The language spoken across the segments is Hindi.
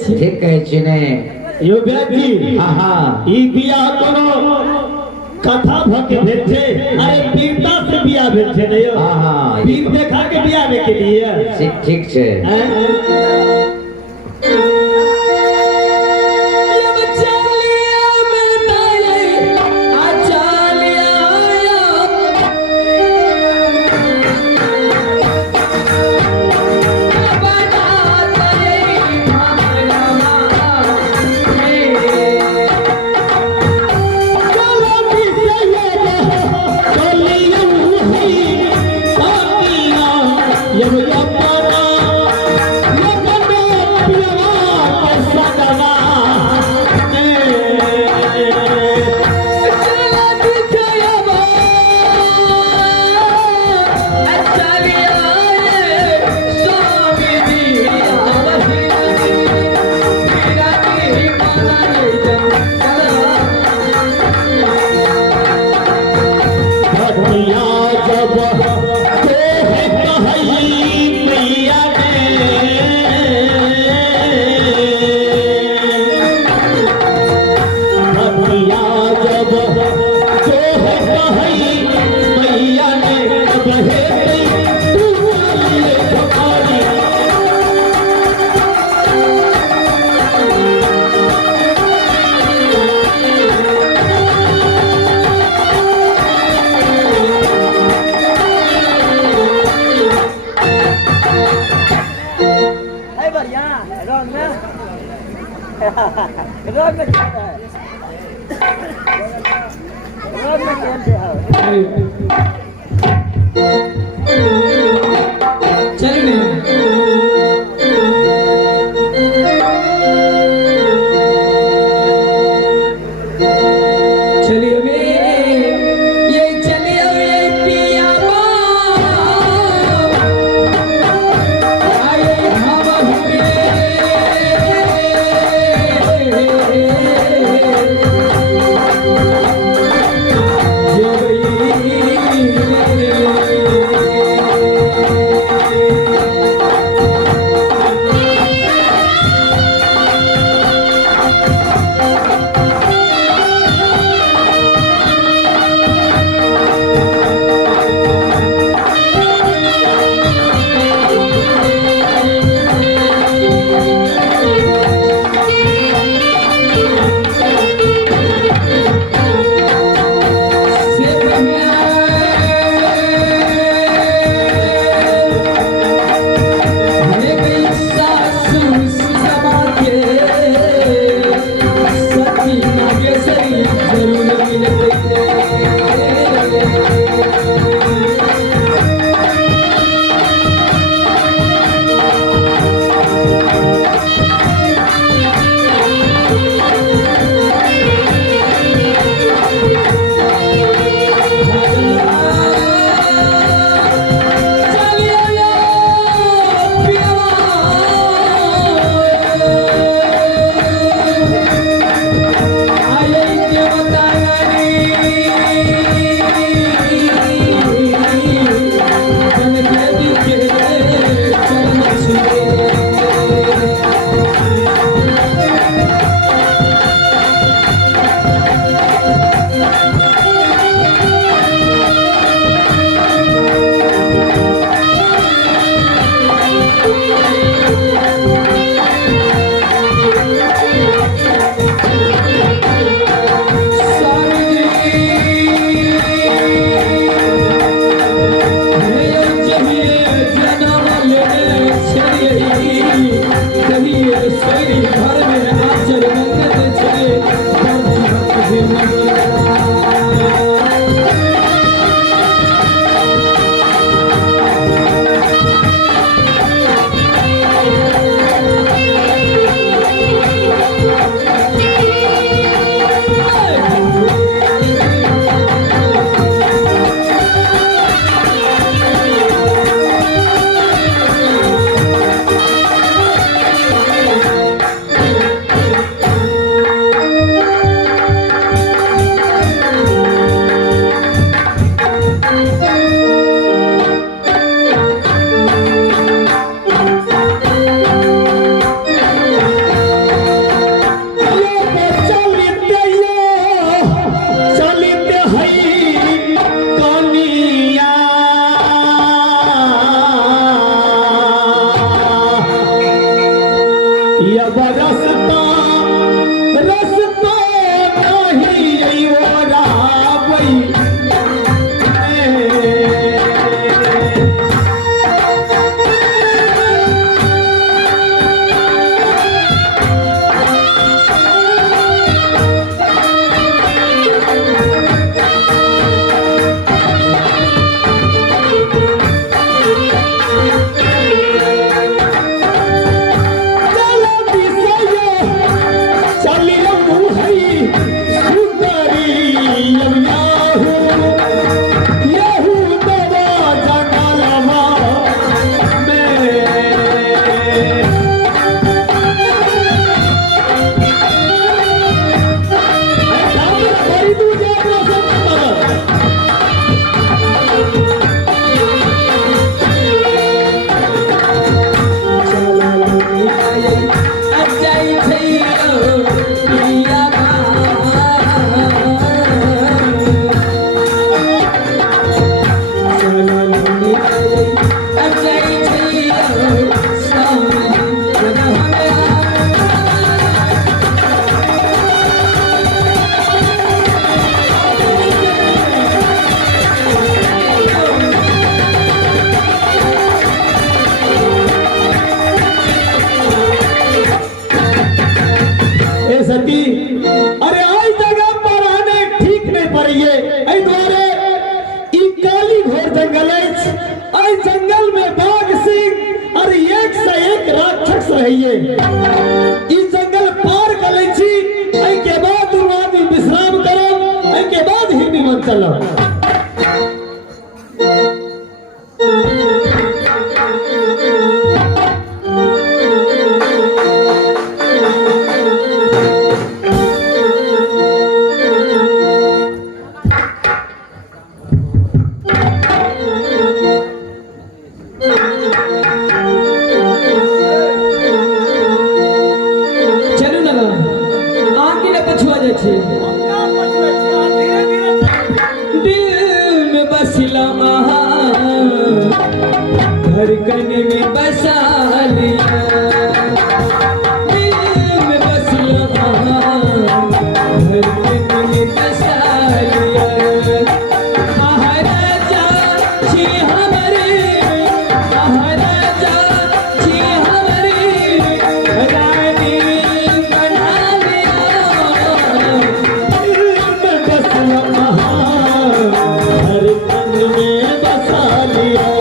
ठीक कहे छिने यो व्यक्ति हां ई बिया कोनो कथा भके भेजे अरे पीता से बिया भेजे नहीं हां पीत देखा के बिया में के लिए ठीक छे रहिए इस जंगल पार कर लै छी एहि के बाद दुनू आदमी विश्राम करब एहि के बाद ही विमान चलब धड़कन में बसा लिया दिल में बस लगा धड़कन में बसा लिया महाराजा जी हमारे महाराजा जी हमारे रानी बना लिया दिल में बस लगा धड़कन में बसा लिया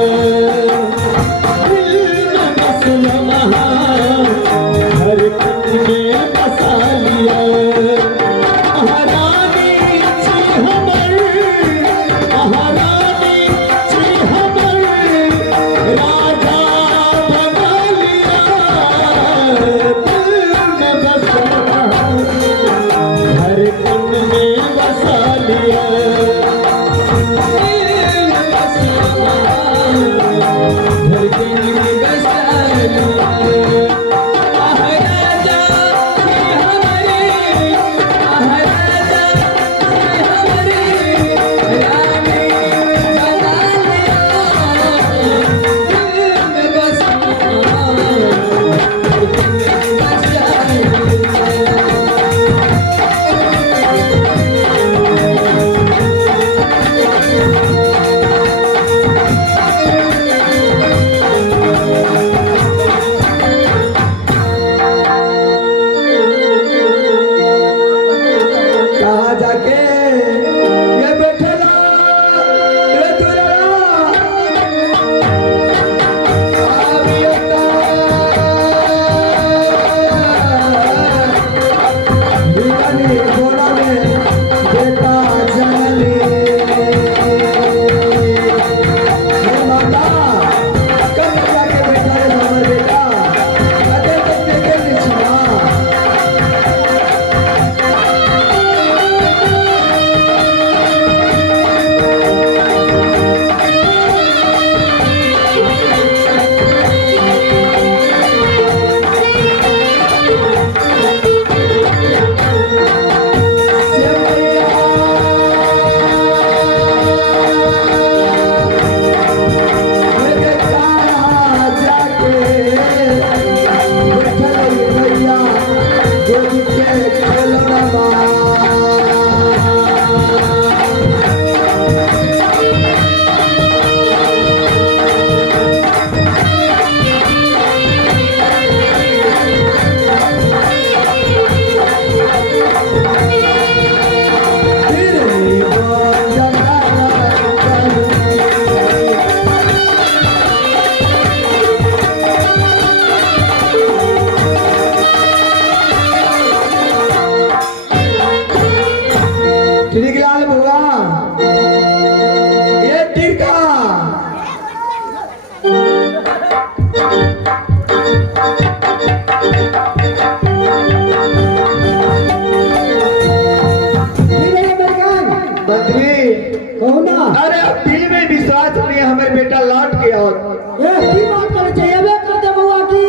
अरे अब दिल में विश्वास नहीं है हमारे बेटा लौट के और ये की बात करे चाहिए बे कर दे बउआ की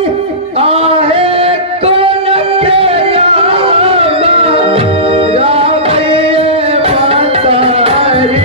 आहे कौन के यामा रावैये मातारी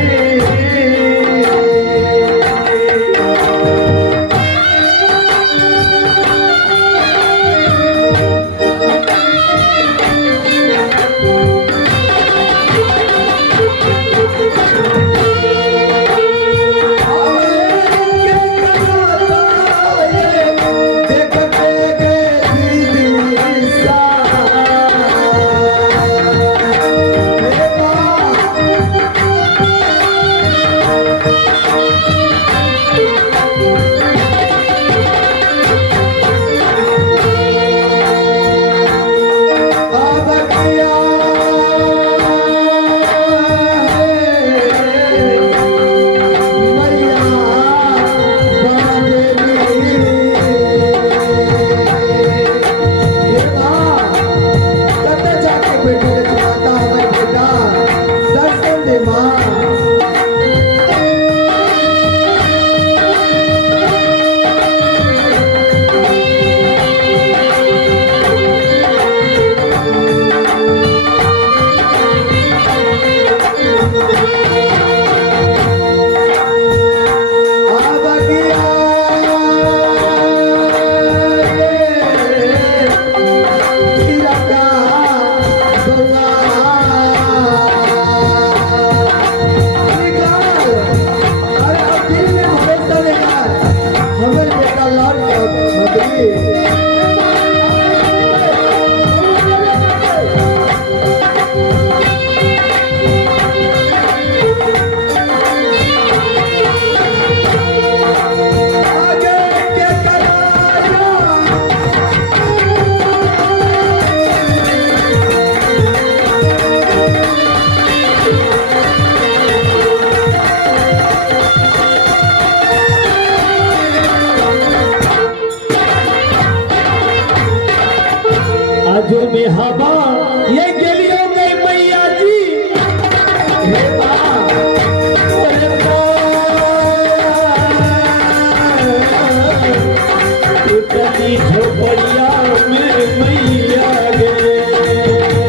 उतनी झोपड़िया में मैया गे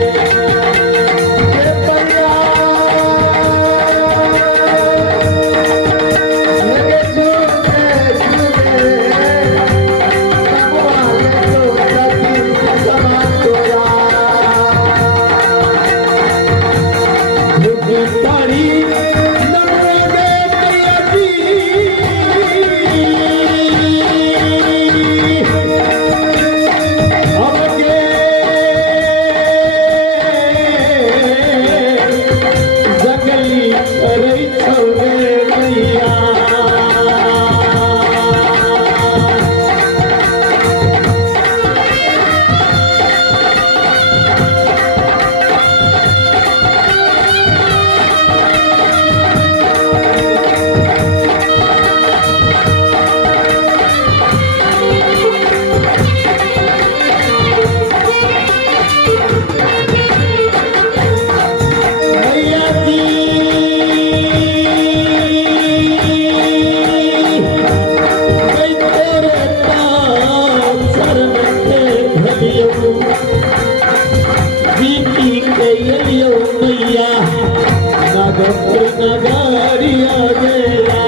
तारी नमोगे मैया जी हमके जंगली रही छोड़े मैया मैया जी मैं तोरे पाँव शरण में धलियो जीती के लियो मैया नागपुर नगरिया गया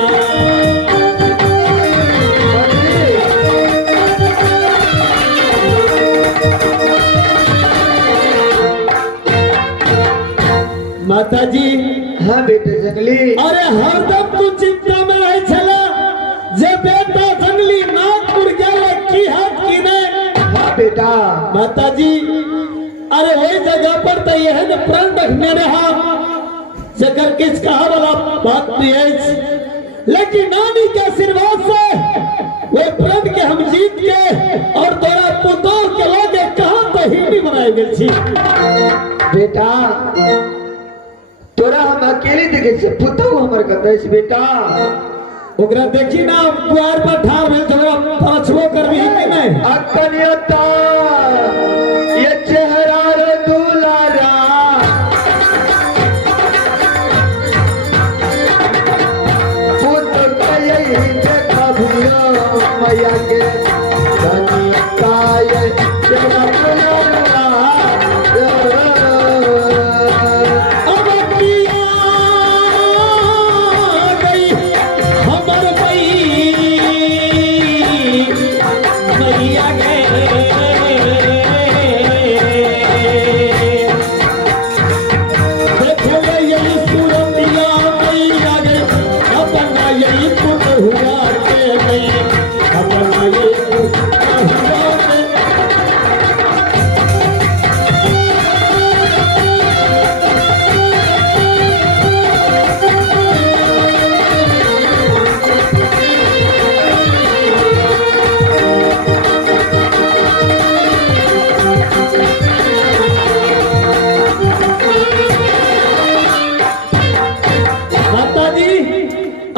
माता जी हाँ बेटे जंगली अरे हरदम तू चिंता में रहे छला जे बेटा जंगली नागपुर गेले की हाथ की ने हाँ बेटा माता जी अरे वही जगह पर तो यह न प्राण रखने रहा जगर किस कहा वाला बात नहीं है लेकिन नानी के आशीर्वाद से वो प्राण के हम जीत के और तोरा पुतों के लोगे कहाँ तो हिंदी बनाए गए छी बेटा तोरा हम अकेले देखे से पुतौ हमर कतै बेटा ओकरा देखी ना द्वार पर ठाड़ भेल तोरा पाछुओ करबी कि नहीं अकनियता ये चेहरा रे दुलारा पुत के यही देखा भूलो मैया के कनियता ये चेहरा दुलारा अब किया गई हमर गई मैया गे देखले यही सुरतिया मैया गे अपना यही पुत हुआ के गई अपना यही पुत हुआ के माता जी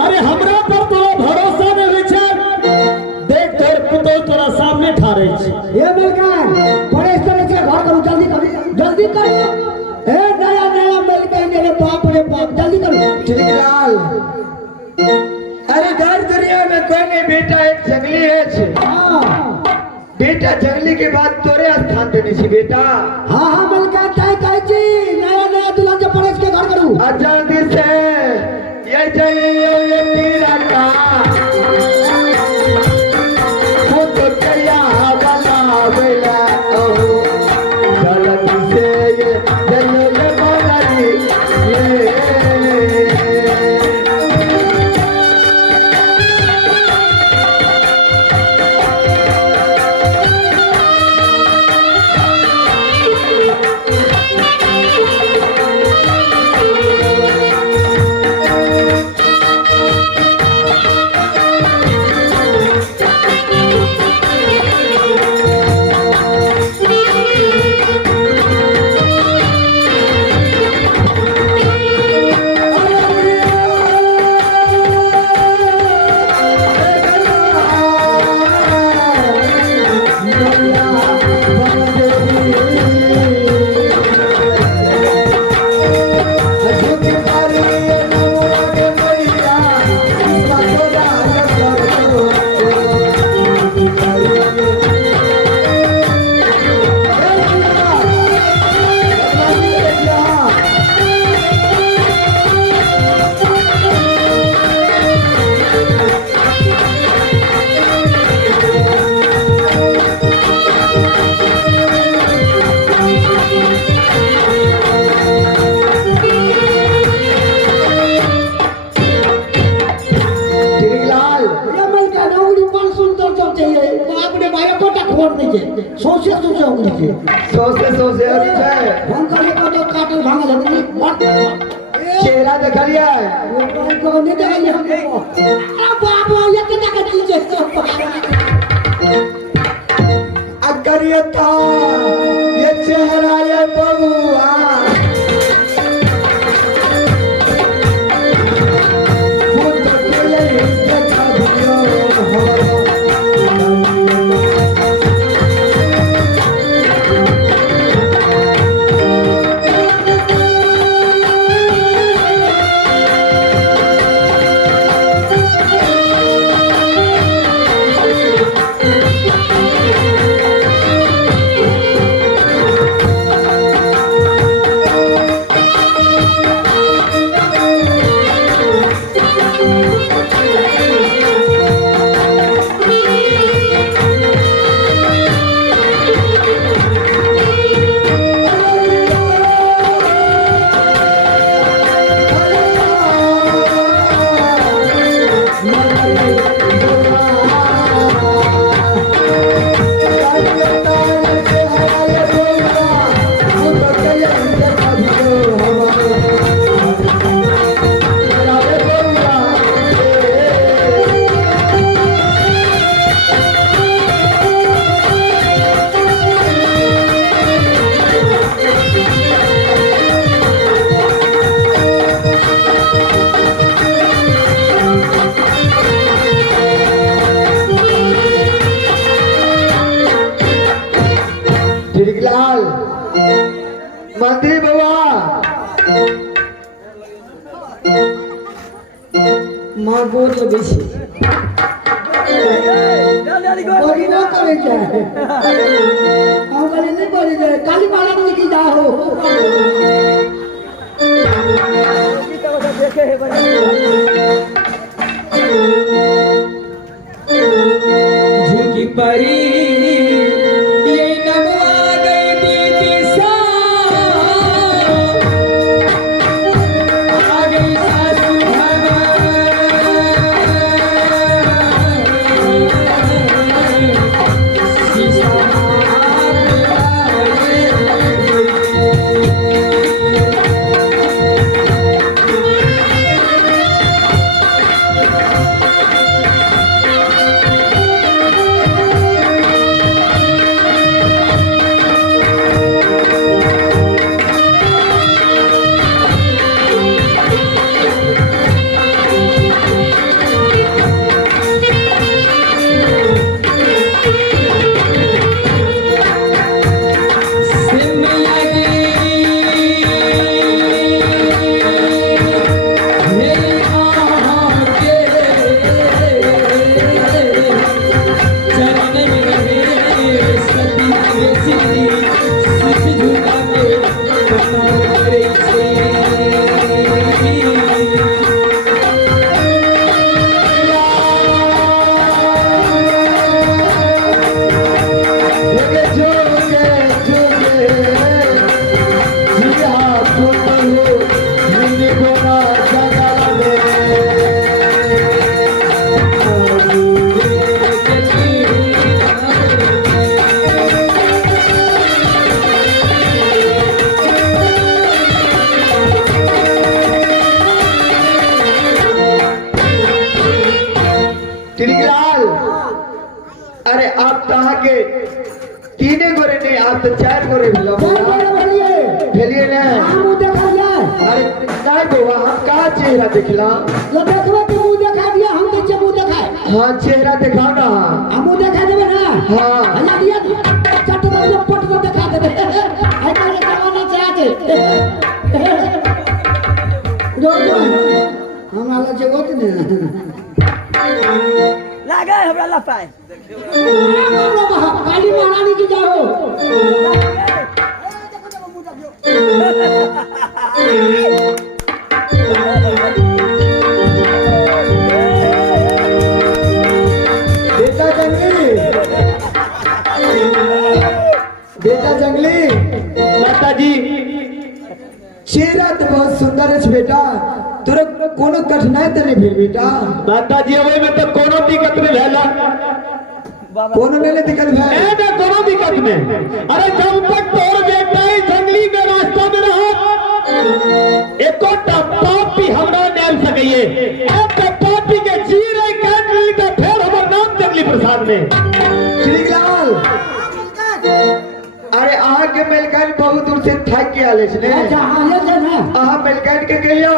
अरे हमरा पर तोरा भरोसा नहीं होइ छै देख तोर पुतौ तोरा सामने ठाड़े छै ये मिल गए बड़े तरह से घर करो जल्दी करो ए नया नया मिल गए मेरे बाप रे बाप जल्दी करो ठीक लाल अरे घर दुनिया में कोई नहीं बेटा एक जंगली है हाँ बेटा जंगली के बाद तोरे स्थान देने छी बेटा हाँ हाँ मिल गए तय कहे छी नया नया दुल्हन से पड़ोस के घर करूँ जल्दी से ये जंगलियों ये पीरा का खुद कया वाला बेला ओ जल्दी से ये जंगल वाला ये लीजिए सोचे होक लीजिए सोचे अच्छा है हम कल को काटल भांगा लगनी चेहरा देख लिया को नहीं देखिए हमको बाबू ये कितना का चीज है अगर ये था ये चेहरा ये बबुआ लाल मंत्री बाबा मां गोर लगे छी बोली ना करे जाए हम बोले नहीं बोली जाए काली माला में की जाओ देखे है झुकी परी अरे आप कहाँ के तीने गोरे नहीं आप तो चार गोरे भेलिए ना अरे नहीं बुआ हम कहाँ चेहरा दिखला मुंह देखा दिया हम तो मुंह दिखाए हाँ चेहरा दिखाओ ना हम मुंह दिखा देवे ना हाँ चट में पट को दिखा देवे हमारे जमाना चाहते हमरा लग जगत ने लागे हमरा लपाए काली महारानी की जाओ बेटा जंगली माता जी चेहरा तो बहुत सुंदर है बेटा तोरा कोनो कठिनाई तो नहीं भेल बेटा माता जी अबे में तो कोनो दिक्कत नहीं भेला कोनो में दिक्कत है ए ना कोनो दिक्कत नहीं। अरे जब तक तोर बेटा ही जंगली में रास्ता में रहा एको पाप भी हमरा नेल सकइए अब पापी के जी रे काट ली तो फिर हमर नाम जंगली प्रसाद में ठीक लाल। अरे अहाँ के मेलकान बहुत दूर से थक के आले छने। अच्छा आले से ना अहाँ मेलकान के कहियो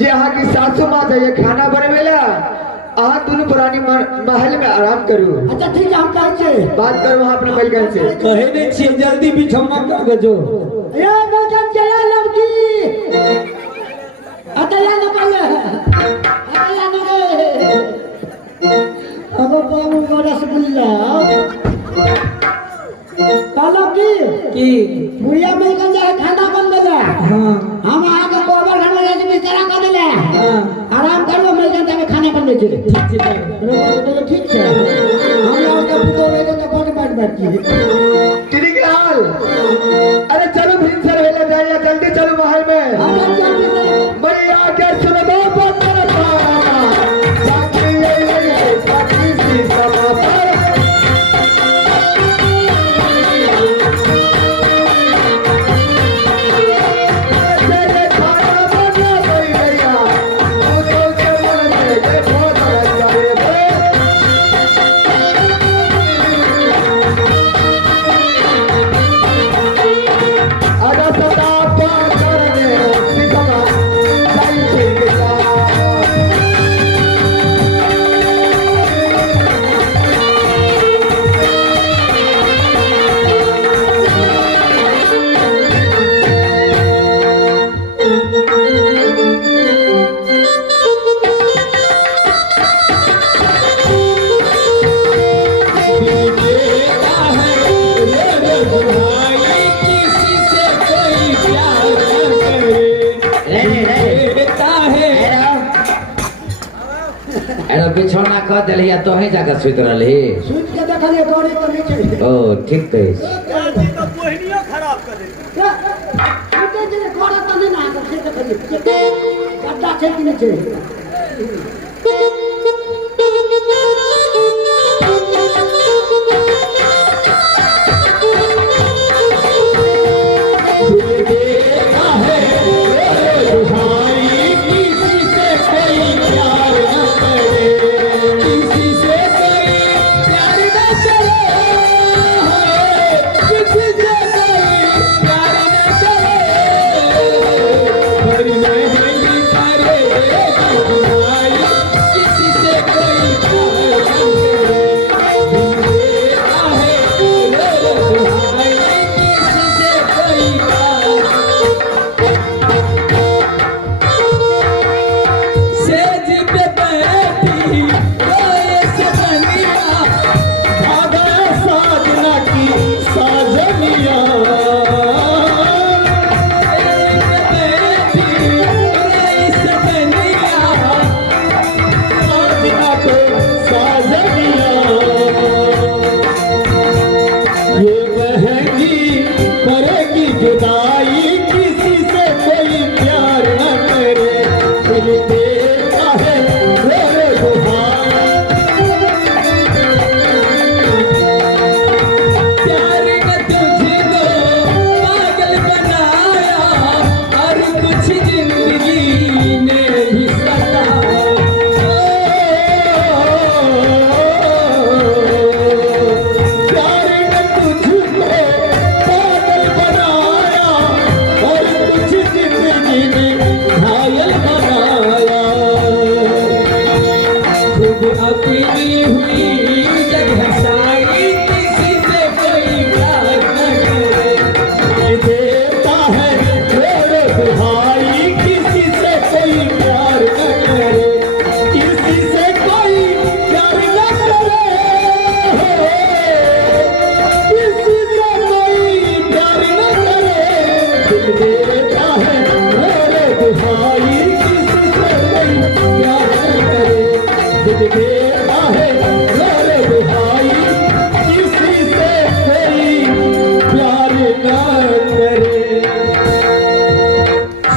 जे अहाँ की सासू माँ जाइए खाना बनवेला अहाँ दोनों पुरानी महल में आराम करू। अच्छा ठीक है हम कहे छे बात करू वहाँ अपने मेलकान से। कहे नहीं छिए जल्दी बिछौना कर गजो ए मौजन चला लड़की अतला न पाले अतला न रे अब बाबू का रसगुल्ला कालो की भुइया में का जाए खाना बन गया। हां हम आगे गोबर घर में जाके बिस्तरा कर ले आराम कर लो मैं जाके खाना बन दे ठीक है ठीक है हम लोग का पुतो रे तो कोट बैठ की ठीक लाल। अरे चलो भिनसर वेला जाइए जल्दी चलो महल में भैया के सुनो बात करता बाकी ये बाकी सी समाचार बिछौना कह दिलिया तो ही जाकर सुत रही सूत के देखलिए डोरी तो नहीं चली ओ ठीक है तो कोहनियो खराब कर दे उते जे कोड़ा तो नहीं ना कर से देखलिए गड्ढा छे कि नहीं छे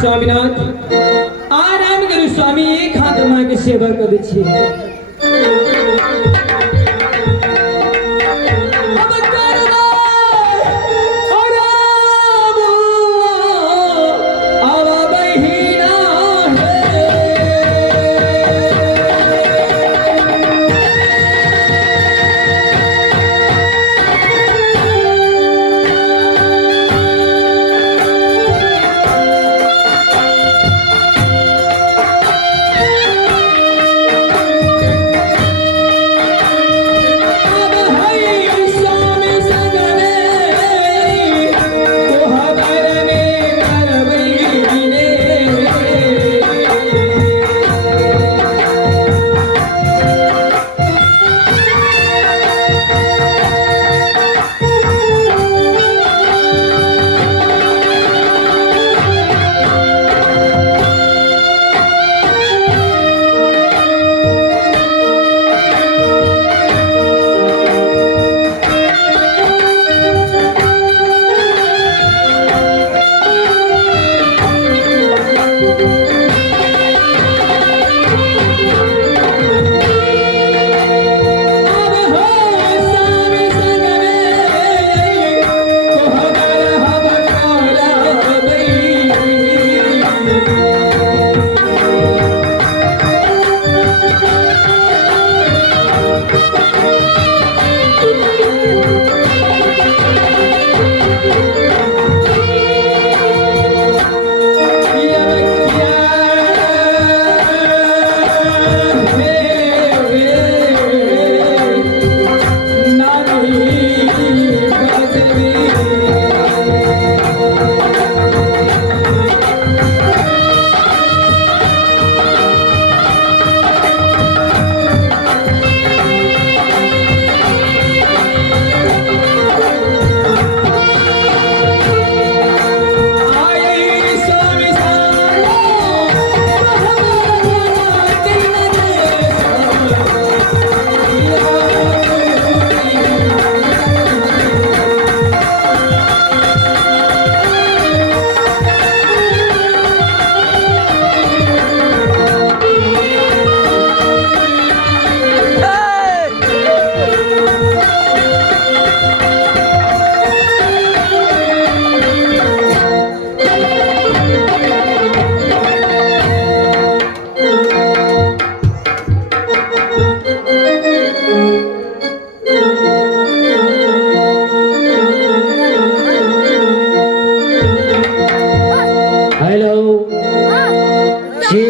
स्वामीनाथ आराम करू स्वामी एक हाथ मां के सेवा कर दे छी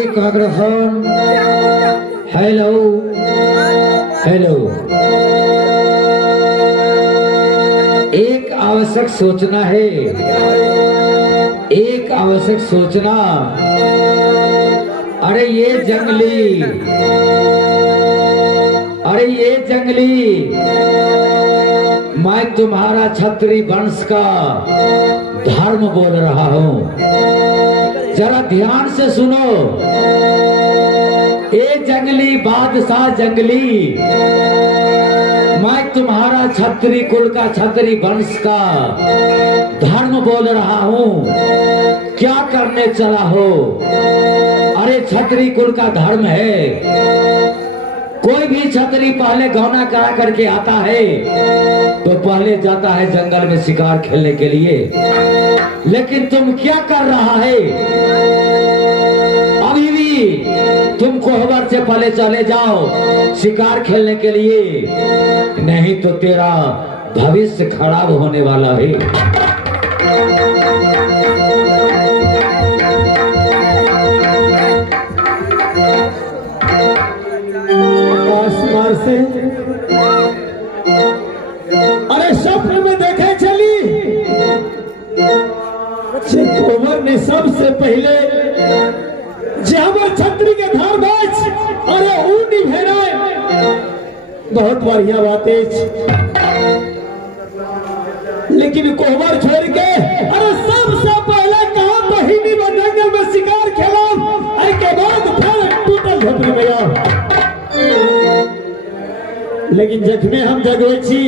चेक माइक्रोफोन। Hello hello. एक आवश्यक सूचना है, एक आवश्यक सूचना। अरे ये जंगली, अरे ये जंगली, मैं तुम्हारा क्षत्रिय वंश का धर्म बोल रहा हूँ। जरा ध्यान से सुनो। ए जंगली बादशाह जंगली, मैं तुम्हारा क्षत्रिय कुल का, क्षत्रिय वंश का धर्म बोल रहा हूँ। क्या करने चला हो? अरे क्षत्रिय कुल का धर्म है, कोई भी क्षत्रिय पहले गौना करा करके आता है तो पहले जाता है जंगल में शिकार खेलने के लिए। लेकिन तुम क्या कर रहा है? अभी भी तुम कोहबर से पहले चले जाओ शिकार खेलने के लिए, नहीं तो तेरा भविष्य खराब होने वाला है। आसमान से अरे स्वप्न में देखे चली कोहबर ने सबसे पहले जे हमर छत्री के धार बाज, अरे ऊनी भेड़ाए बहुत बढ़िया बात है। लेकिन कोहबर छोड़ के अरे सबसे पहले कहा बहिनी में जंगल में शिकार खेला, के बाद फिर टूटल झोपड़ी में आ। लेकिन जखने हम जगवे छी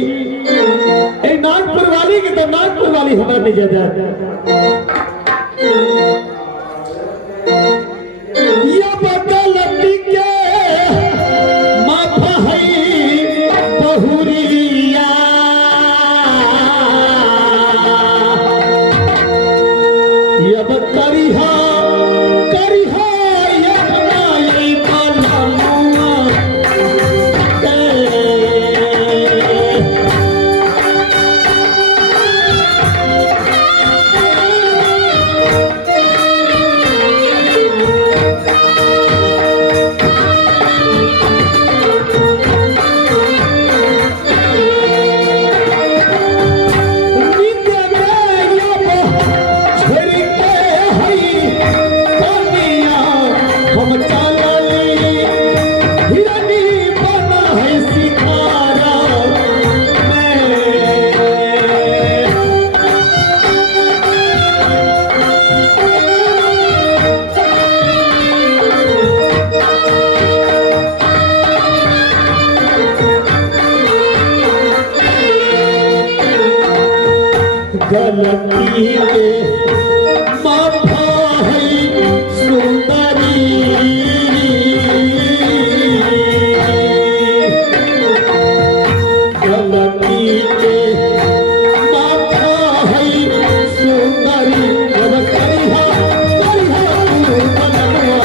नागपुर वाली के, तो नागपुर वाली हमारे नहीं ज्यादा ये बदलती के माफा है बहुरिया। ये बकरिहा करिहा ये बनाई बनामुआ गलती के माफा है सुंदरी। गलती के माफा है सुंदरी। अब करिहा करिहा तू बनवा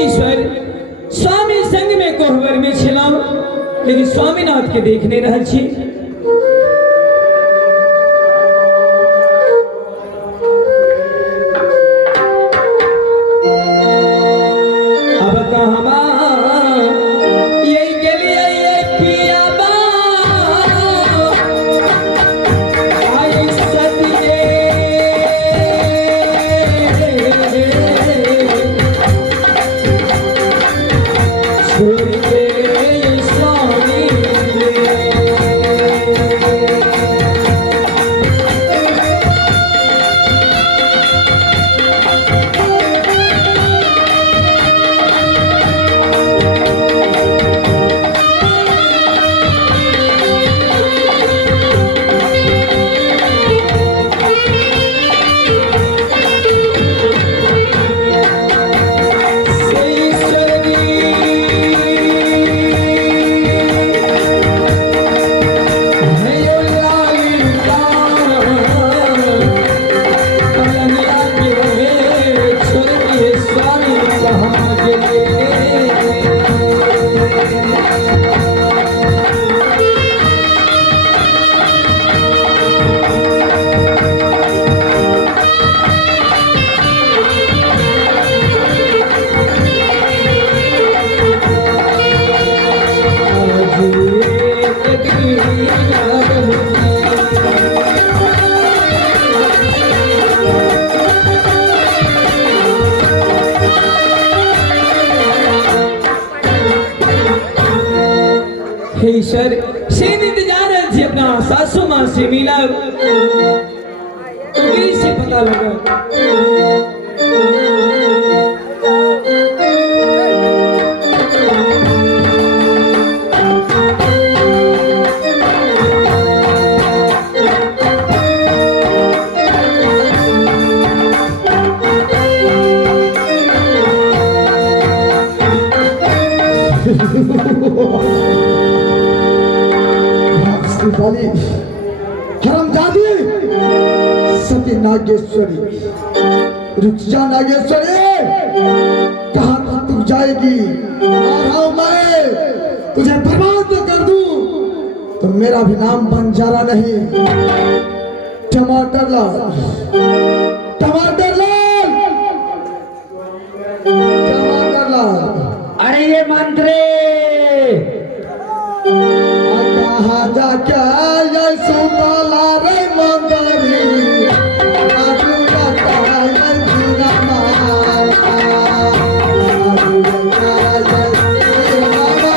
ईश्वर स्वामी संग में कोहबर में छिलाम लेकिन स्वामीनाथ के देखने रहल छी। अब कहमा यही गेलिए ये पियाबा आई सतिए छोड़ के स्वामी हे ईश्वर सेन इंतजार है जी अपना सासू माँ से मिला तो किसी से पता लगा हरमजादी सती नागेश्वरी, रुक जा नागेश्वरी, कहाँ तू जाएगी? आ रहा हूं मैं, तुझे बर्बाद तो कर दूं तो मेरा भी नाम बंजारा नहीं, टमाटर लाल, टमाटर लाल, टमाटर लाल। अरे ये मंत्री कहा जा क्या ये सुनाला रे मंदरी, आजू जाता है जीना मारा, आजू जाता है जीना मारा।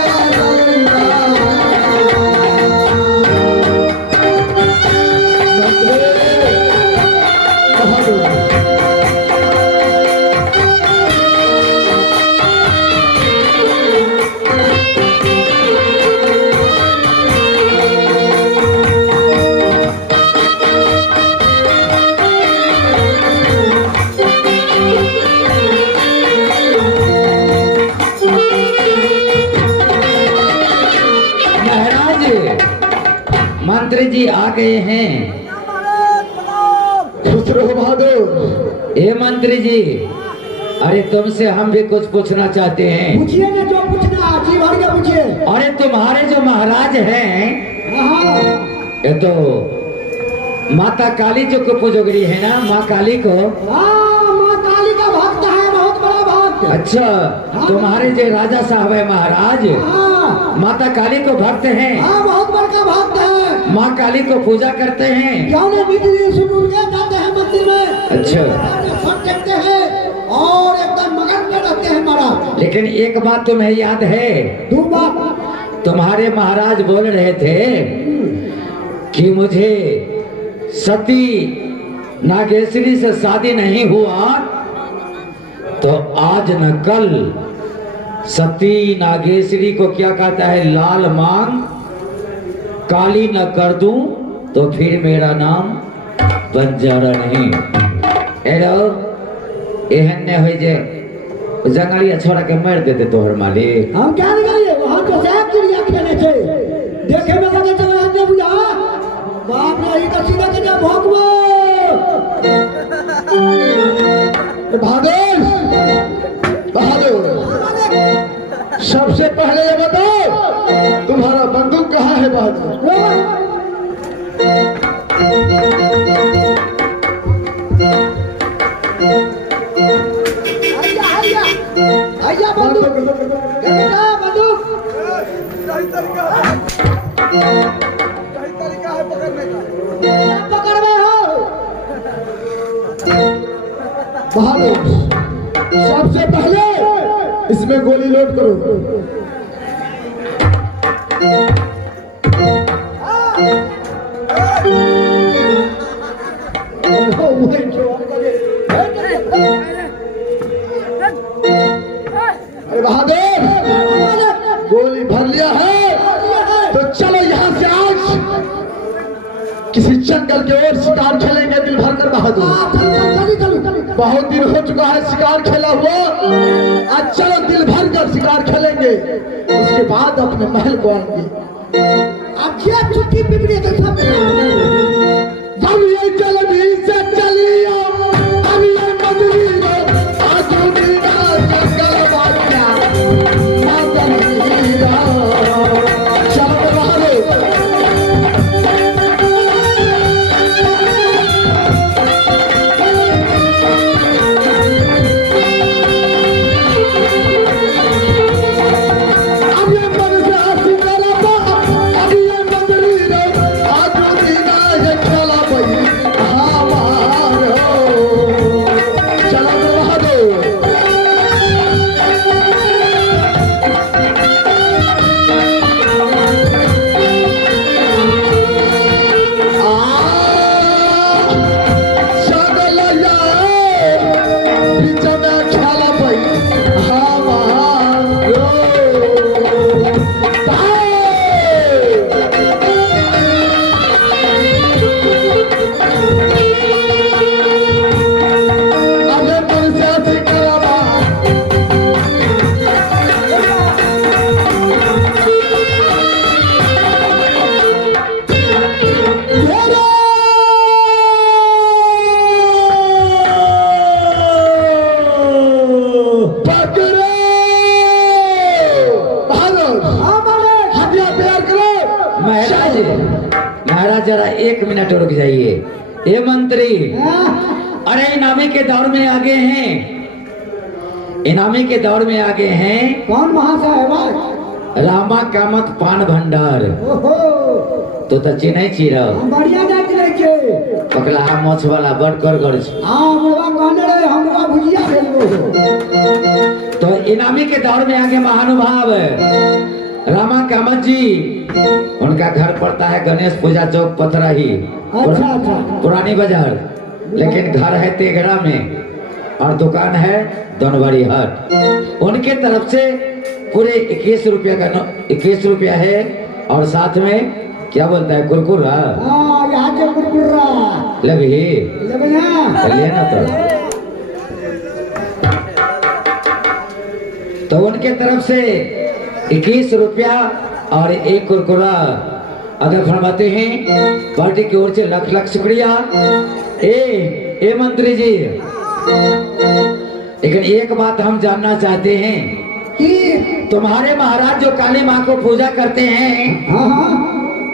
कहा दो मंत्री जी आ गए हैं। खुश रहो बहादुर। हे मंत्री जी, अरे तुमसे हम भी कुछ पूछना चाहते हैं। पूछिए ना जो पूछना, जी भर के पूछिए। अरे तुम्हारे जो महाराज हैं हाँ ये तो माता काली जो को पुजोगरी है ना, माँ काली को। हाँ, माँ काली का भक्त है, बहुत बड़ा भक्त। अच्छा, तुम्हारे जो राजा साहब है महाराज हाँ माता काली को भक्त हैं, हाँ, बहुत बड़ा भक्त है। माँ काली को पूजा करते हैं। क्यों नहीं बिजली सुन जाते हैं मंदिर में। अच्छा, फट सकते हैं और एकदम मगन में रहते हैं महाराज। लेकिन एक बात तुम्हें याद है? दो बात। तुम्हारे महाराज बोल रहे थे कि मुझे सती नागेश्वरी से शादी नहीं हुआ तो आज न कल सती नागेश्वरी को क्या कहता है, लाल मांग काली न कर दूं तो फिर मेरा नाम बंजारा नहीं। हेलो, एहन ने हो जे जंगलिया छोड़ा के मार देते तोहर मालिक। हम क्या निकालिए वहाँ तो सब चिड़िया खेले थे, देखे में लगे तो हमने बुझा बाप रे ये तो सीधा के जा भोगवो। बहादुर, बहादुर सबसे पहले ये बताओ तुम्हारा बंदूक कहाँ है बहादुर? आइया बंदूक बेटा बंदूक पकड़ में हो बहादुर सबसे पहले इसमें गोली लोड करो। अरे बहादुर गोली भर लिया है तो चलो यहाँ से आज किसी जंगल की ओर शिकार खेलेंगे दिल भर कर बहादुर। बहुत दिन हो चुका है शिकार खेला हुआ, आज चलो दिल भर कर शिकार खेलेंगे, उसके बाद अपने महल को आएंगे। अब क्या छुट्टी बिगड़ी तो सब जब ये जल्दी से चलियो अब ये मजली आजूदी ना जंगल बाटिया ना जल्दी चलो बहादुर। महाराज जरा 1 मिनट रुक जाइए। ये मंत्री अरे इनामी के दौर में आगे हैं, इनामी के दौर में आगे हैं। कौन महाशय है भाई? रामा कामत पान भंडार ओहो तो चिन्ह चिरा बढ़िया ना चिन्ह के पकला मोछ वाला बड़ कर गड़ छ। हां मुर्गा कहने रहे हमरा भुजिया भेलो। तो इनामी के दौर में आगे महानुभाव रामा कामत जी, उनका घर पड़ता है गणेश पूजा चौक पथराही अच्छा पुरानी बाजार, लेकिन घर है तेघड़ा में और दुकान है दोनवाड़ी हट। उनके तरफ से पूरे 21 रुपया का 21 रुपया है और साथ में क्या बोलता है कुरकुरा। हां यहाँ के कुरकुरा लगी लेना लेना तो उनके तरफ से 21 रुपया और 1 कुरकुरा अगर फरमाते हैं पार्टी की ओर से लख लख शुक्रिया। ए मंत्री जी, लेकिन एक बात हम जानना चाहते हैं कि तुम्हारे महाराज जो काली माँ को पूजा करते हैं हां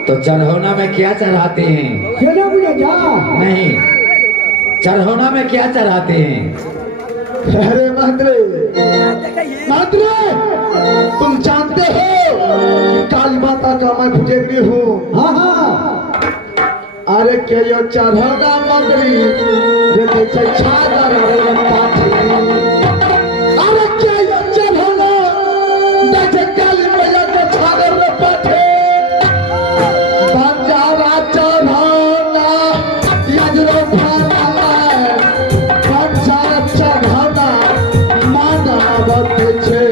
तो चढ़ौना में क्या चढ़ाते हैं? चलो भैया जा नहीं, चढ़ौना में क्या चढ़ाते हैं? अरे मंत्री तुम जानते हो कि काली माता का मैं पुजेरी हूँ। हाँ अरे के यो चढ़ौना मंत्री ये जैसे छागर रे पाठी। अरे के यो चढ़ौना जैसे काली मैया के छागर रे पाठी। बंजारा चढ़ौना यजरो भाना बंजारा चढ़ौना मानवत छे।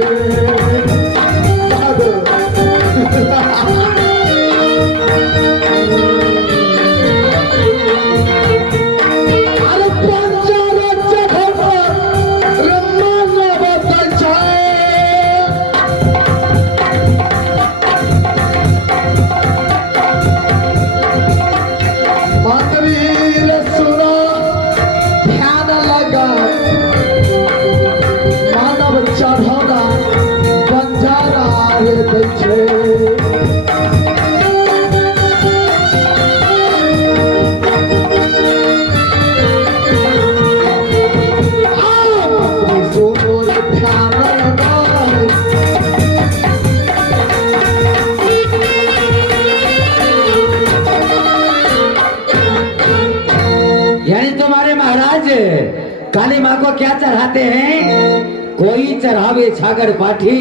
अरे बंजारा चढ़ौना आबै छै सोनो रे ध्यान लगाए यानी तुम्हारे महाराज काली माँ को क्या चढ़ाते हैं? कोई चढ़ावे छागर पाठी,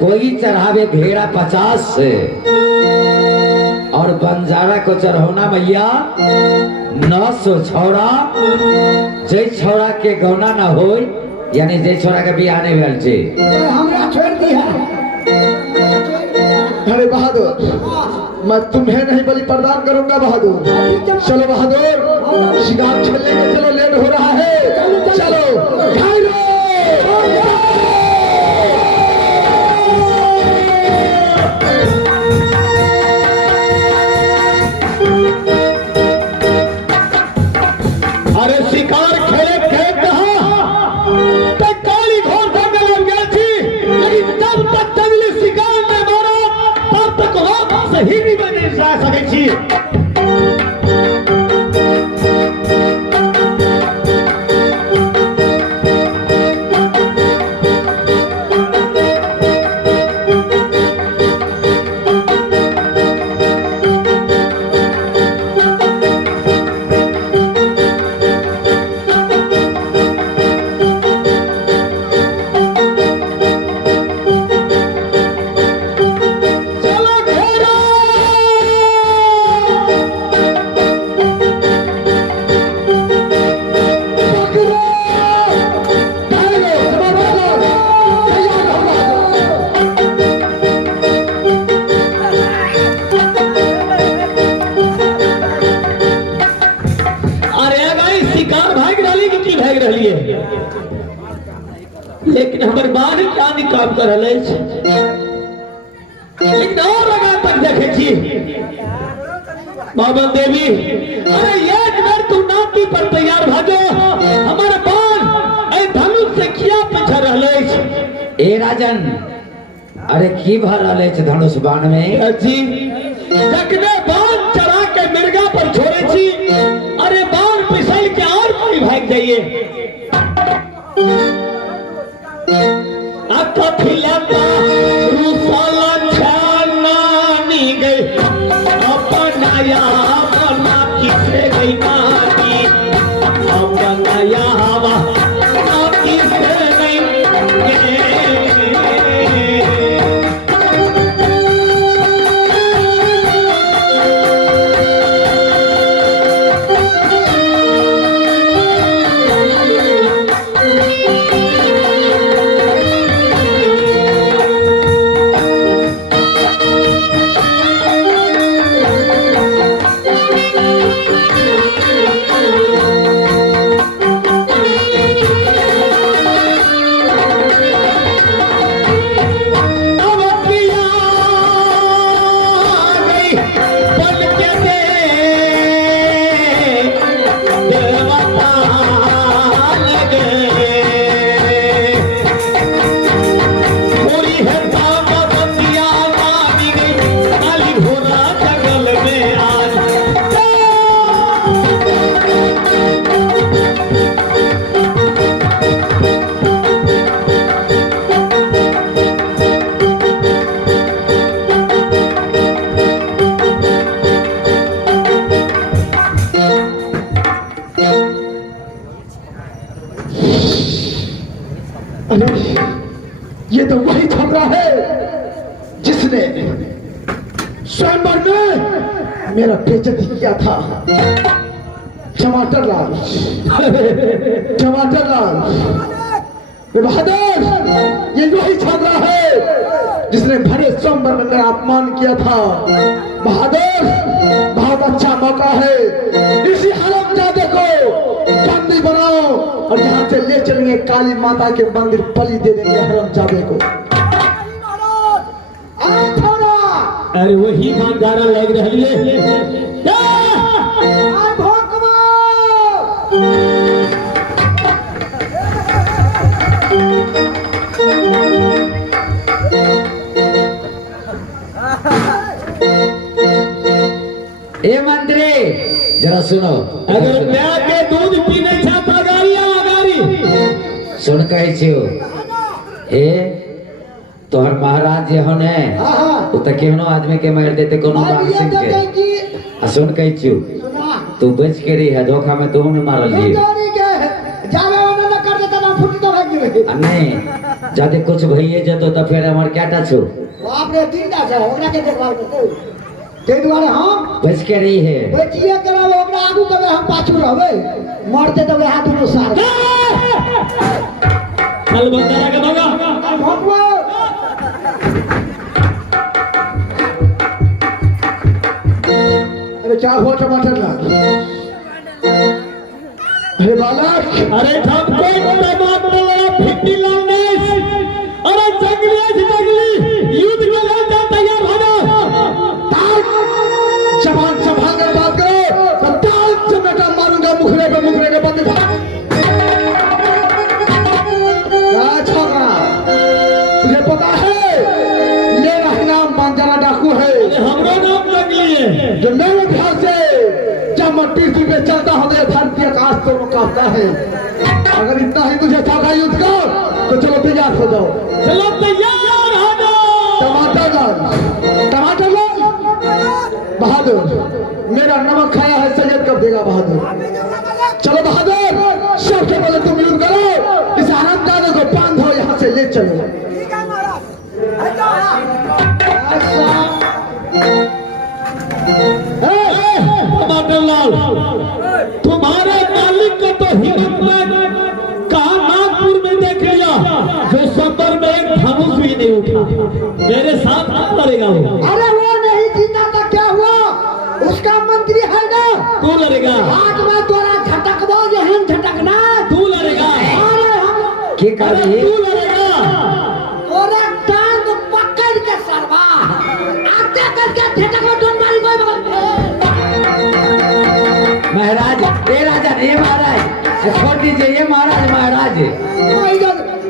कोई चढ़ावे भेड़ा 50 और बंजारा को चढ़ौना मैया 900 छौड़ा। जय छौड़ा के गौना ना हो, यानी जय छौड़ा के बियाह नहीं भेल छै। हमरा छोड़ दिया। अरे बहादुर, मैं तुम्हें नहीं बलि प्रदान करूंगा बहादुर। चलो बहादुर, शिकार खेलने में चलो, लेट हो रहा है। चलो घायलो। अरे शिकार खेले खेले कहा तो काली घोर जंगल में गई थी, लेकिन जब तक जंगली शिकार ने मारा तब तक वापस ही नहीं बने जा सके छी। लेकिन हमारे बाहर क्या नहीं काम कर रहे लेकिन और लगा तक देखे छी बाबन देवी। अरे एक बार तू नाती पर तैयार भाजो, हमारे बाल ए धनुष से किया पीछा रहे। ए राजन, अरे की भर रहे धनुष बाण में जी जकने बाण चढ़ा के मिर्गा पर छोड़े छी। अरे बाण पिसल के और कोई भाग जाइए। कथिलता रूसाला छानानी गई अपनाया अपना किसे गई नानी अपनाया हवा किसे गई। ये तो वही छपरा है जिसने स्वयंवर में मेरा बेइज्जती किया था। टमाटर लाल, टमाटर लाल बहादुर, ये वही छपरा है जिसने भरे स्वयंवर में मेरा अपमान किया था। बहादुर, बहुत अच्छा मौका है, इसी हरामजादे को बंदी बनाओ और यहाँ से ले चलेंगे काली माता के मंदिर, बलि दे देंगे हरामजादे को। अरे वही बंजारा लग रही है। सुनो सुनो अगर मैं के दूध पीने छाता गाड़ी सुन कहे छियो हे तोहर महाराज जे होने हाँ हाँ वो तो केहनो आदमी के मार देते कोनो मार बात दिया सिंह तो के कहीं की आ सुन कहे छियो सुना तू बच के रही है धोखा में तू ने मारल जी चोरी के जावे उन्होंने कर देता ना फुट तो भाग गए आ नहीं जाते कुछ भइए जतो तो फिर हमर क्याटा छो बाप रे तीनटा छै ओकरा के देखभाल करते ते द्वारे हम बच के रही है बेचिए करावे ओकरा आगू कबे हम पाछू रहबे मरते तबे हाथ में सार चल बंदा के दोगा भगवा अरे क्या हुआ टमाटर ला अरे बालक अरे ठपको टमाटर वाला भिंडी लाने अरे जंगली युद्ध के लिए तैयार हो जाओ जबान संभाल कर बात करो तो डाल चमेटा मारूंगा मुखरे के बंद था छोकरा तुझे पता है मेरा नाम बंजारा डाकू है हमरो नाम जंगली है जो मेरे ख्याल से जब मैं पृथ्वी पे चलता हूँ तो धरती आकाश को कांपता है अगर इतना ही तुझे शौक युद्ध का तो चलो तैयार हो जाओ चलो तैयार हो जाओ टमाटर लाल बहादुर मेरा नमक खाया है सैयद कब देगा बहादुर चलो बहादुर सबसे पहले तुम युद्ध करो इस हरामजादे को बांधो यहाँ से ले चलो टमाटर लाल तुम्हारे मालिक को तो हिम्मत में कहा नागपुर में देख लिया जो संबर में एक धनुष भी नहीं उठा मेरे साथ कब लड़ेगा वो अरे वो नहीं जीता तो क्या हुआ उसका मंत्री है ना तू लड़ेगा आज मैं तोरा झटकबो जहन झटकना तू लड़ेगा अरे हम के कर अरे रही तू लड़ेगा तोरा टांग पकड़ के सरवा आते करके झटकबो डोन मारी कोई महाराज ए राजा ये महाराज छोड़ दीजिए ये महाराज महाराज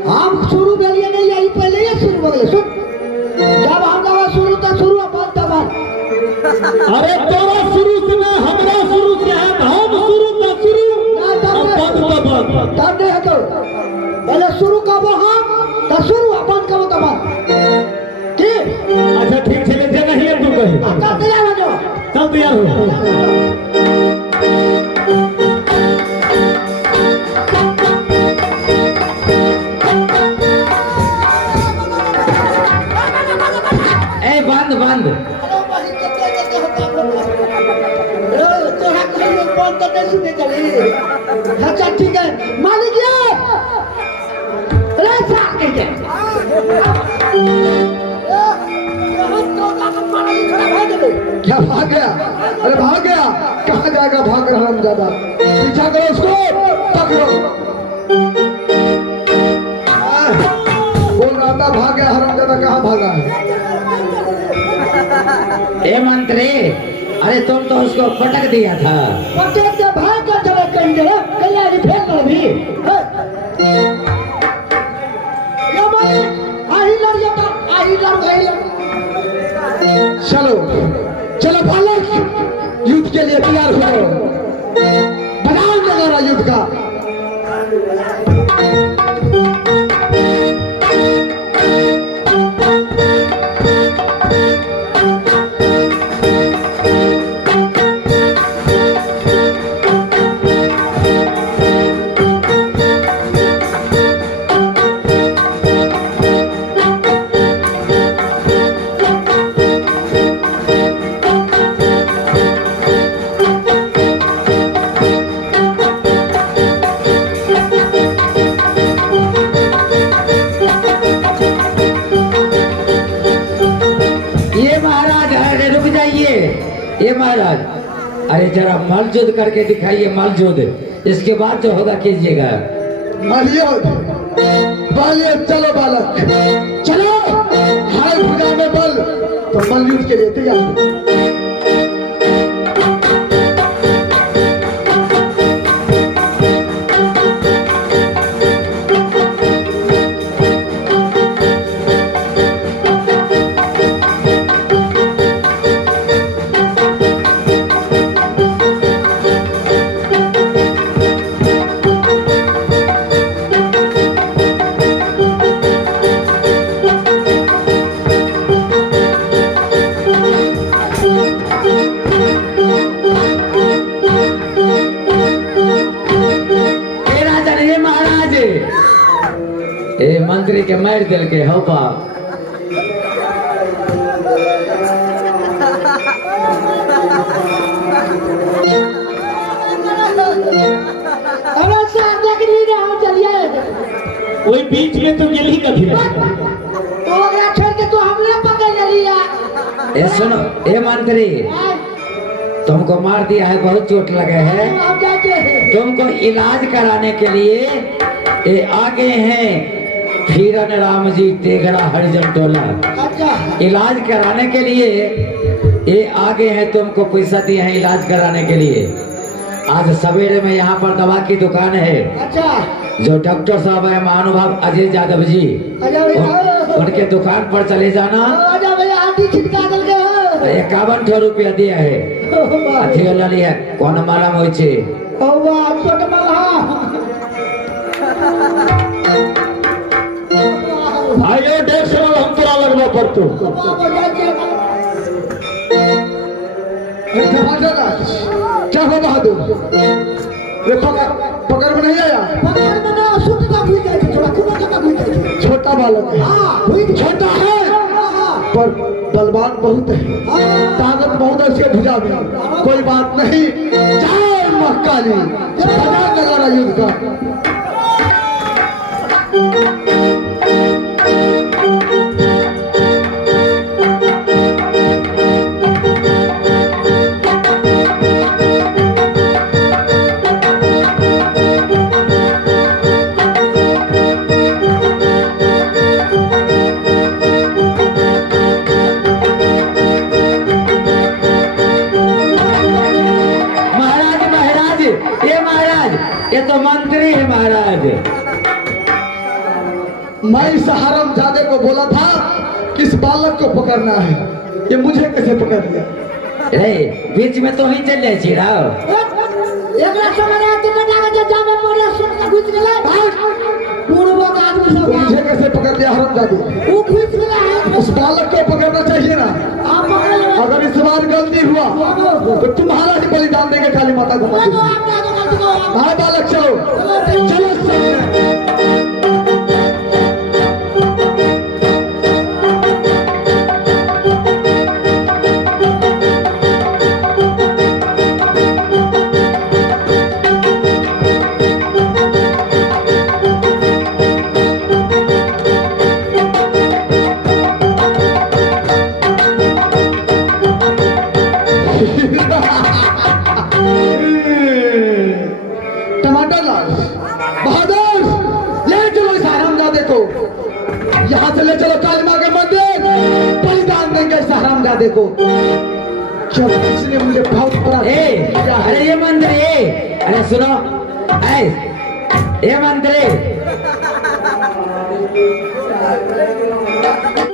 हम शुरू करिए नहीं यही पहले ही शुरू हो गए सुन जब हम दवा शुरू तो शुरू अपन दवा अरे तोरा शुरू से ना हमरा शुरू से है हम शुरू तो शुरू अब बंद तो बंद तब नहीं है तो पहले शुरू कबो हम तो शुरू अपन कबो तो बंद की अच्छा ठीक चले जे नहीं है तू कहीं अब तैयार हो जाओ चल तैयार हो ए बंद बंद तोरा कहीं फोन तो नहीं सुने चली अच्छा ठीक है मालिक ये अरे साथ के क्या भाग गया अरे भाग गया कहाँ जाएगा भाग रहा हम ज्यादा पीछा करो उसको पकड़ो बोल रहा था भाग गया हराम ज्यादा कहाँ भागा है ए मंत्री अरे तुम तो उसको पटक दिया था पटेल के भाई का चला कहीं कल्याणी फेंक कर भी ये भाई आही लड़ जाता आही लड़ गई चलो चलो बालक युद्ध के लिए तैयार हो बनाओ नजारा युद्ध का ये महाराज अरे जरा मलजुद करके दिखाइए मलजुद इसके बाद जो होगा कीजिएगा बालिए चलो बालक चलो हाय भुजा में बल तो मलयुद्ध के लिए तैयार हो। के मार दिल के हो बाप। अरे साहब देख नहीं रहे हम चलिए वही बीच में तो गिली कभी तो अगला छोड़ के तो हमने पकड़ लिया ए सुनो ए मंत्री, तुमको मार दिया है, बहुत चोट लगे है। हम जाते हैं तुमको इलाज कराने के लिए ये आगे हैं धीरन राम जी तेघरा हरिजन टोला। अच्छा इलाज कराने के लिए ये आगे हैं, तुमको पैसा दिए हैं इलाज कराने के लिए। आज सवेरे में यहाँ पर दवा की दुकान है, अच्छा जो डॉक्टर साहब है महानुभाव अजय यादव जी, आजा भैया उनके दुकान पर चले जाना। आजा भैया आटी छिटका दल के 51 रुपया दिया है। अथी वाला लिया कौन मालूम हो छे। ओ वाह छोट मल्हा आयो 150 हम तोरा लगवा पड़तो। बाबा जाके क्या हो बहादुर, ये पकड़ में नहीं आया। पकड़ में ना सुट का भूल जाए थोड़ा कुमा का भूल जाए छोटा बालक है, हां भूल छोटा है पर बलवान बहुत है, ताकत बहुत है उसके भुजा में। कोई बात नहीं, जाओ महाकाली बजा नगारा युद्ध का। ये तो मंत्री है महाराज। मैं इस हरामजादे को बोला था कि इस बालक को पकड़ना है, ये मुझे कैसे पकड़ लिया। रे बीच में तो ही चल जाए चिराव। एक लाख समझ आते बेटा के जा में पड़े सुट का घुस गेले पूर्व का आदमी सब मुझे कैसे पकड़ लिया हरामजादे। वो घुस गेले उस बालक को पकड़ना चाहिए ना। आप पकड़ ले अगर इस बार गलती हुआ तो तुम्हारा ही बलिदान देंगे काली माता को। वो आपका तो गलती को हाँ बालक चलो चलो टमाटर लाल बहादुर, ले चलो इस हरामजादे को, यहाँ से ले चलो काली माँ के मंदिर, बलिदान देंगे इस हरामजादे को। जब इसने मुझे बहुत बड़ा अरे ये मंत्री, अरे सुनो ये मंत्री,